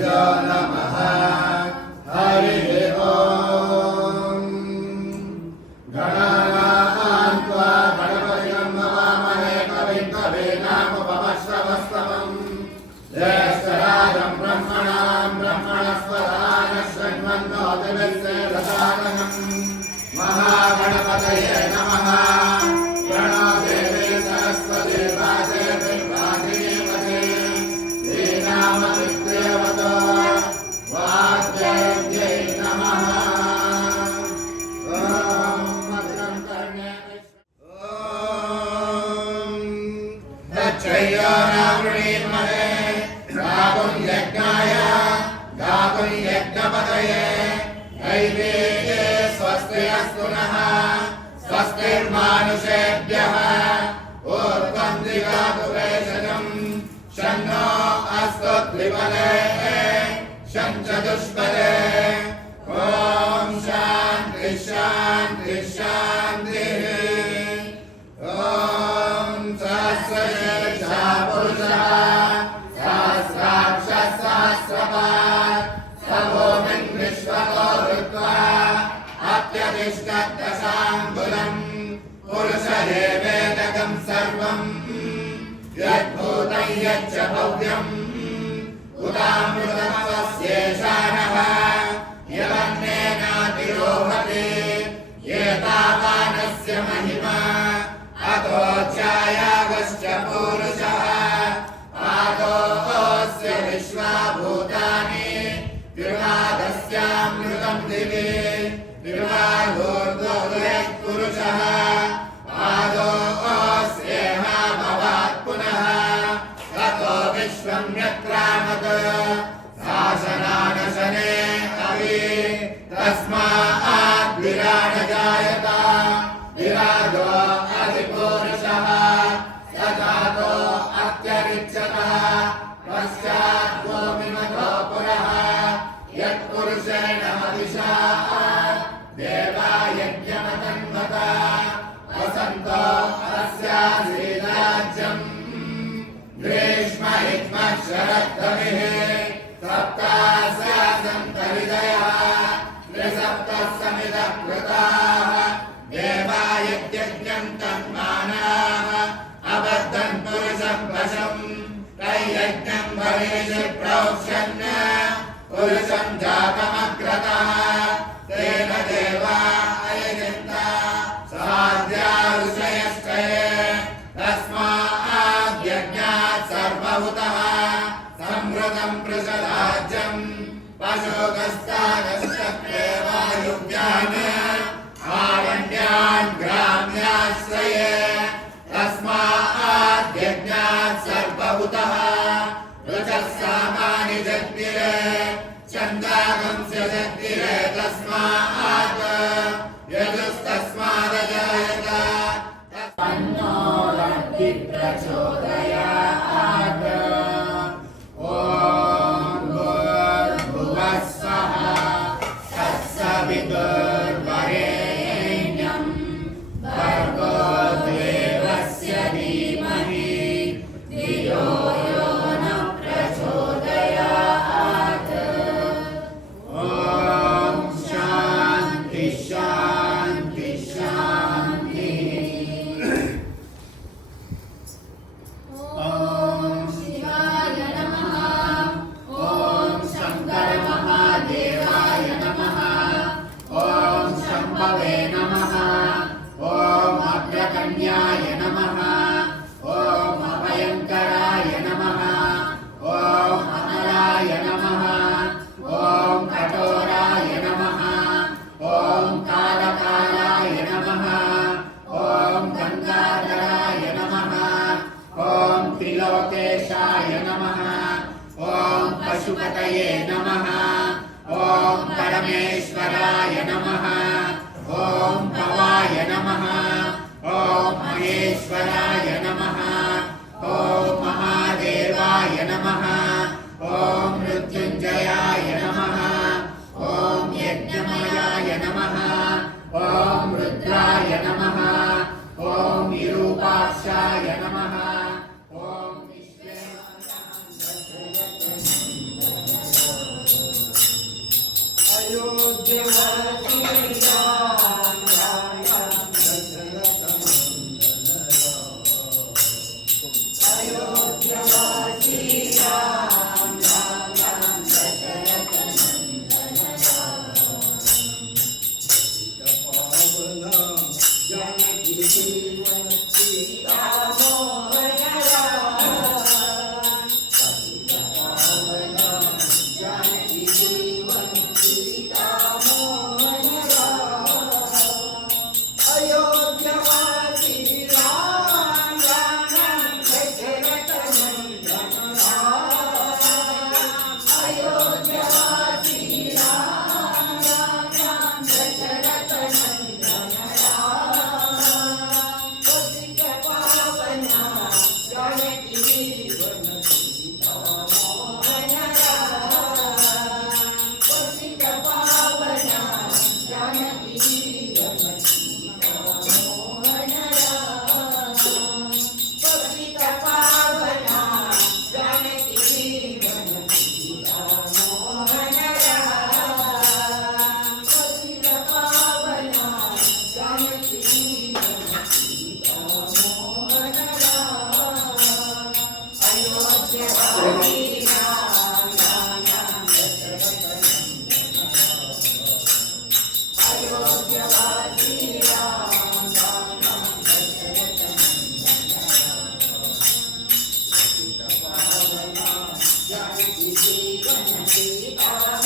श्रीगुरुभ्यो नमः। हरिः ओम्। गणानां त्वा गणपतिं नमामहे कविं कवीनामुपमश्रवस्तमम्। ज्येष्ठराजं ब्रह्मणां ब्रह्मणस्पदान शृण्वन्नोतिभिस्सेदसादनम्। महागणपतये नमः। प्रणो देवी सरस्वती वाजेति वाजिनीपते श्रीनामविद्यवतो वाग्देव्यै नमः। ॐ मधुरं कर्णे दक्षयो रावणीमहे गातुं यज्ञाय गातुं यज्ञपतये दैवेये स्वस्ति अस्तु नः। स्वस्तिर्मानुषेभ्यः ऊर्ध्वं दिगातु भेषजं शन्नो अस्तु द्विपदे शं चतुष्पदे। ॐ शान्ति शान्ति शान्तिः। ॐ सहस्रशीर्षः पुरुषः सहस्राक्षः सहस्रपात् स भूमिं विश्वतो वृत्वा अत्यतिष्ठद्दशाङ्गुलम्। पुरुषदेवेदकं सर्वं यद्भूतं यच्च भव्यम् उदामृतमवस्येषाणः यवन्नेनातिरोहति एतावानस्य महिमा अतो ध्यायागश्च पूरुषः आदोऽस्य विश्वाभूतानि विवादस्यामृतं दिवि विवादोर्ध्वोदयः पुरुषः आदोऽस्येह भवात् पुनः ततो विश्वं यक्रामत् शासनानशने अवि तस्मात् विराट जायत विराजो अधिपुरुषः तथातो अत्यरिच्यतः पश्चात् भूमिमतो पुरः यत्पुरुषेण हविषा देवा यज्ञमतन्वत वसन्तो अस्यासीराज्यम् ग्रीष्म हित्मः शरद्धविः सप्तास्यासन्तरिदयः त्रिसप्तः समिदः कृताः देवा यज्ञं तन्मानाः अबद्धन् पुरुषं वशम् तैयज्ञं बहिषि प्रोक्ष्यन् पुरुषं जातमग्रतः तेन देवा अयजन्त साध्या ऋषयश्चये तस्मात् यज्ञात् सर्वभूतः संवृतं पृषदाज्यम् पशुगस्तागश्चक्रे वायुव्यान् आरण्यान् ग्राम्याश्रये तस्मात् यज्ञात् सर्वभूतः ऋचः सामानि जग्निरे छन्दागंस्य जग्निरे तस्मात् यजुस्तस्मादजायत तन्नो रन्ति प्रचोदयात्। ॐ भूर्भुवः स्वः तत्सवितुर्वरेण्यं भर्गो देवस्य धीमहि धियो यो नः प्रचोदयात्। ॐ शान्ति शान्ति शान्तिः। ॐ शिवाय नमः। ॐ शङ्कर महादेवाय नमः। ॐ शम्भवे नमः। ॐ अग्रगण्याय नमः। ॐ अभयङ्कराय नमः। ॐ अमराय नमः। ॐ कठोराय नमः। ॐ कालकालाय नमः। ॐ गङ्गाधराय नमः। ॐ त्रिलोकेशाय नमः। ॐ पशुपतये नमः। ॐ परमेश्वराय नमः। ॐ भवाय नमः। ॐ महेश्वराय नमः। ॐ महादेवाय नमः। ॐ मृत्युञ्जयाय नमः। ॐ यज्ञमयाय नमः। ॐ रुद्राय नमः। ॐ विरूपाक्षाय नमः। ॐ विश्वेश्वराय Sita